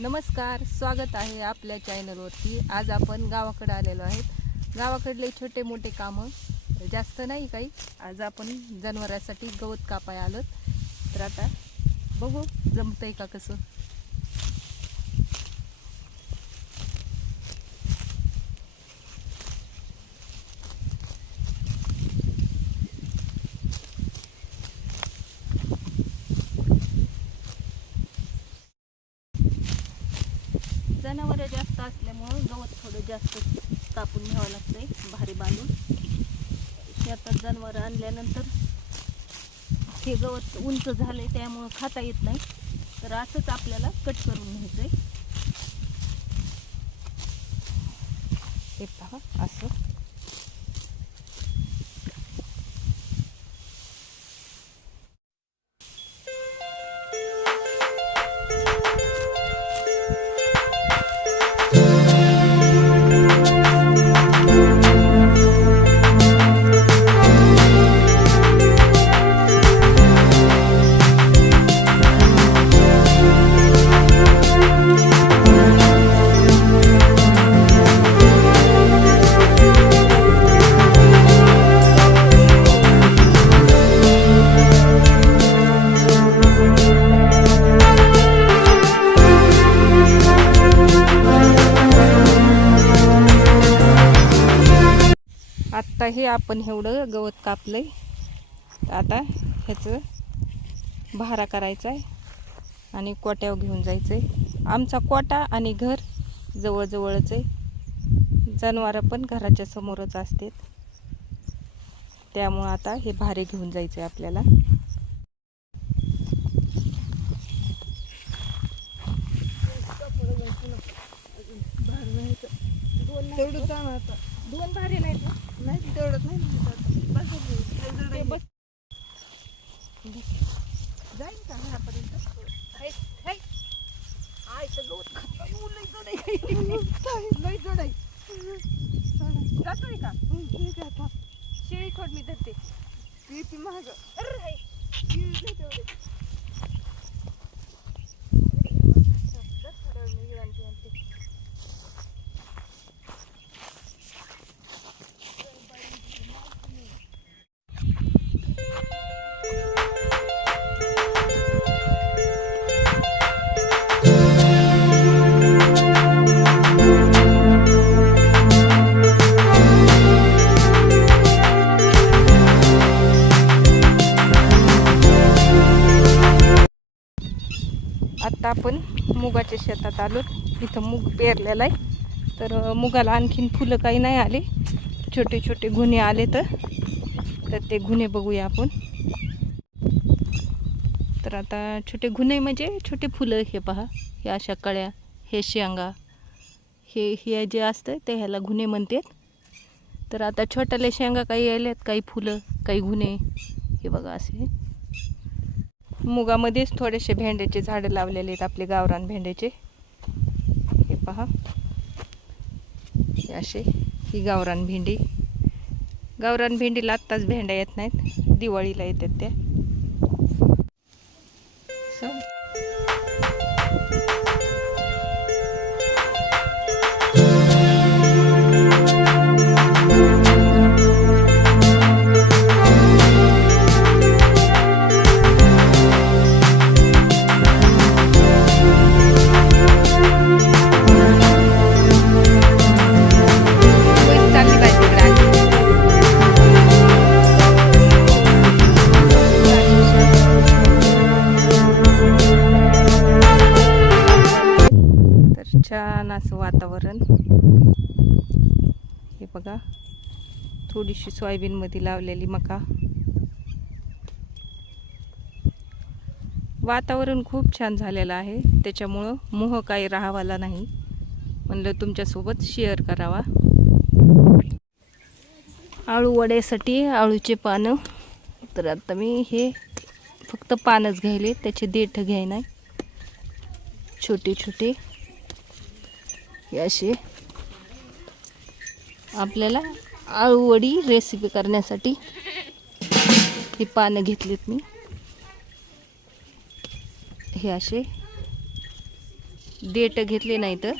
नमस्कार, स्वागत आहे आपल्या चॅनलवरती। आज आपण गावाकडे आलेलो आहेत। गावाकडले छोटे मोठे कामं जास्त नाही काही। आज आपण जनावरांसाठी गवत कापाय आलो। तर आता बघू जमतंय का कसं। जनावर जास्त असल्यामुळे गवत थोडं जास्त कापून घ्यावं लागतंय, भारी बांधून। शेतात जनावर आणल्यानंतर हे गवत उंच झाले त्यामुळे खाता येत नाही, तर असंच आपल्याला कट करून घ्यायचंय। हे पहा असं। आता हे आपण एवढं गवत कापलंय, आता ह्याचं भारा करायचा आहे आणि कोट्यावर घेऊन जायचंय। आमचा कोटा आणि घर जवळजवळच आहे, जनावरं पण घराच्या समोरच असतात, त्यामुळे आता हे भारे घेऊन जायचंय आपल्याला। दोन भारे नाही तेवढंच नाही जाईल का घरापर्यंत। जातोय का शेळी खोड मी धरते महाग। आता आपण मुगाच्या शेतात आलो। इथं मूग पेरलेला आहे, तर मुगाला आणखीन फुलं काही नाही आले, छोटे छोटे गुन्हे आले, तर ते गुन्हे बघूया आपण। तर आता छोटे गुन्हे म्हणजे छोटे फुलं, हे पहा, हे अशा कळ्या, हे शेंगा, हे जे असतं ते ह्याला गुन्हे म्हणतात। तर आता छोट्याले शेंगा काही आल्यात, काही फुलं, काही गुन्हे, हे बघा असे। मुगामध्येच थोडेसे भेंड्याचे झाडं लावलेले आहेत, आपले गावरान भेंड्याचे, हे पहा, हे असे। ही गावरान भेंडी, गावरान भेंडीला आत्ताच भेंड्या येत नाहीत, दिवाळीला येतात त्या। छान असं वातावरण, हे बघा, थोडीशी सोयाबीन मध्ये लावलेली मका। वातावरण खूप छान झालेलं आहे, त्याच्यामुळं मोह काही राहावाला नाही, म्हणलं तुमच्यासोबत शेअर करावा। आळू वड्यासाठी आळूचे पानं, तर आता मी हे फक्त पानच घ्यायले, त्याचे देठ घ्याय नाही, छोटे छोटे हे असे। आपल्याला आळू वडी रेसिपी करण्यासाठी ही पानं घेतलीत मी, हे असे देठ घेतले नाही तर